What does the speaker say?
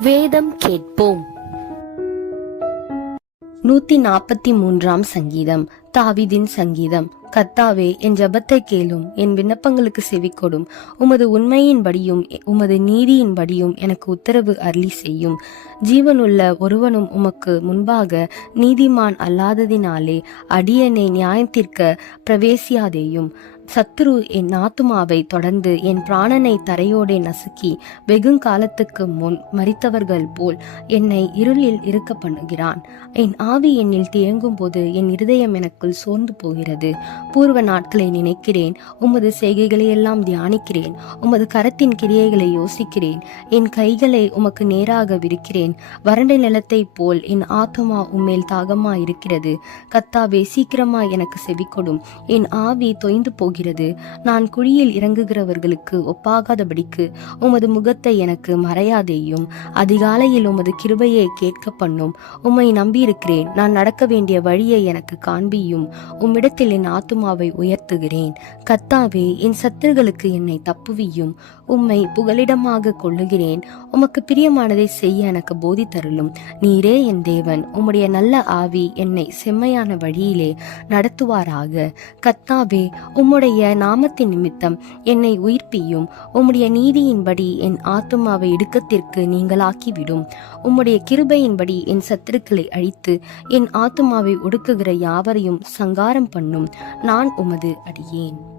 வேதம் கேட்போம். 143 சங்கீதம். தாவீதின் சங்கீதம். கர்த்தாவே, என் ஜெபத்தை கேளும், என் விண்ணப்பங்களுக்கு செவிக்கொடும். உமது உண்மையின்படியும் உமது நீதியின்படியும் எனக்கு உத்தரவு அருளி செய்யும். ஜீவனுள்ள ஒருவனும் உமக்கு முன்பாக நீதிமான் அல்லாததினாலே அடியனை நியாயத்திற்க பிரவேசியாதேயும். சத்துரு என் ஆத்துமாவை தொடர்ந்து என் பிராணனை தரையோடே நசுக்கி வெகுங்காலத்துக்கு முன் மரித்தவர்கள் போல் என்னை இருளில் இருக்க பண்ணுகிறான். என் ஆவி என்னில் தேங்கும் போது என் இருதயம் எனக்குள் சோர்ந்து போகிறது. பூர்வ நாட்களை நினைக்கிறேன், உமது செய்கைகளையெல்லாம் தியானிக்கிறேன். உமது கரத்தின் கிரியைகளை யோசிக்கிறேன். என் கைகளை உமக்கு நேராக விரிக்கிறேன். வறண்ட நிலத்தை போல் என் ஆத்துமா உம்மேல் தாகமா இருக்கிறது. கர்த்தாவே, சீக்கிரமாய் எனக்கு செவிக்கொடும். என் ஆவி தொய்ந்து போகிறது. நான் குழியில் இறங்குகிறவர்களுக்கு ஒப்பாகாதபடிக்கு உமது முகத்தை எனக்கு மறையாதேயும். அதிகாலையில் உமது கிருபையை கேட்க பண்ணும். உம்மை நம்பியிருக்கிறேன். நான் நடக்க வேண்டிய வழியை எனக்கு காண்பியும். உம்மிடத்தில் என் ஆத்துமாவை உயர்த்துகிறேன். கர்த்தாவே, என் சத்துருக்களுக்கு என்னை தப்புவியும். உம்மை புகலிடமாக கொள்ளுகிறேன். உமக்கு பிரியமானதை செய்ய எனக்கு போதித்தருளும். நீரே என் தேவன். உம்முடைய நல்ல ஆவி என்னை செம்மையான வழியிலே நடத்துவாராக. கர்த்தாவே, உம்முடைய நாமத்தின் நிமித்தம் என்னை உயிர்ப்பியும். உம்முடைய நீதியின்படி என் ஆத்துமாவை இடுக்கத்திற்கு நீங்களாக்கிவிடும். உம்முடைய கிருபையின்படி என் சத்துருக்களை அழித்து என் ஆத்துமாவை ஒடுக்குகிற யாவரையும் சங்காரம் பண்ணும். நான் உமது அடியேன்.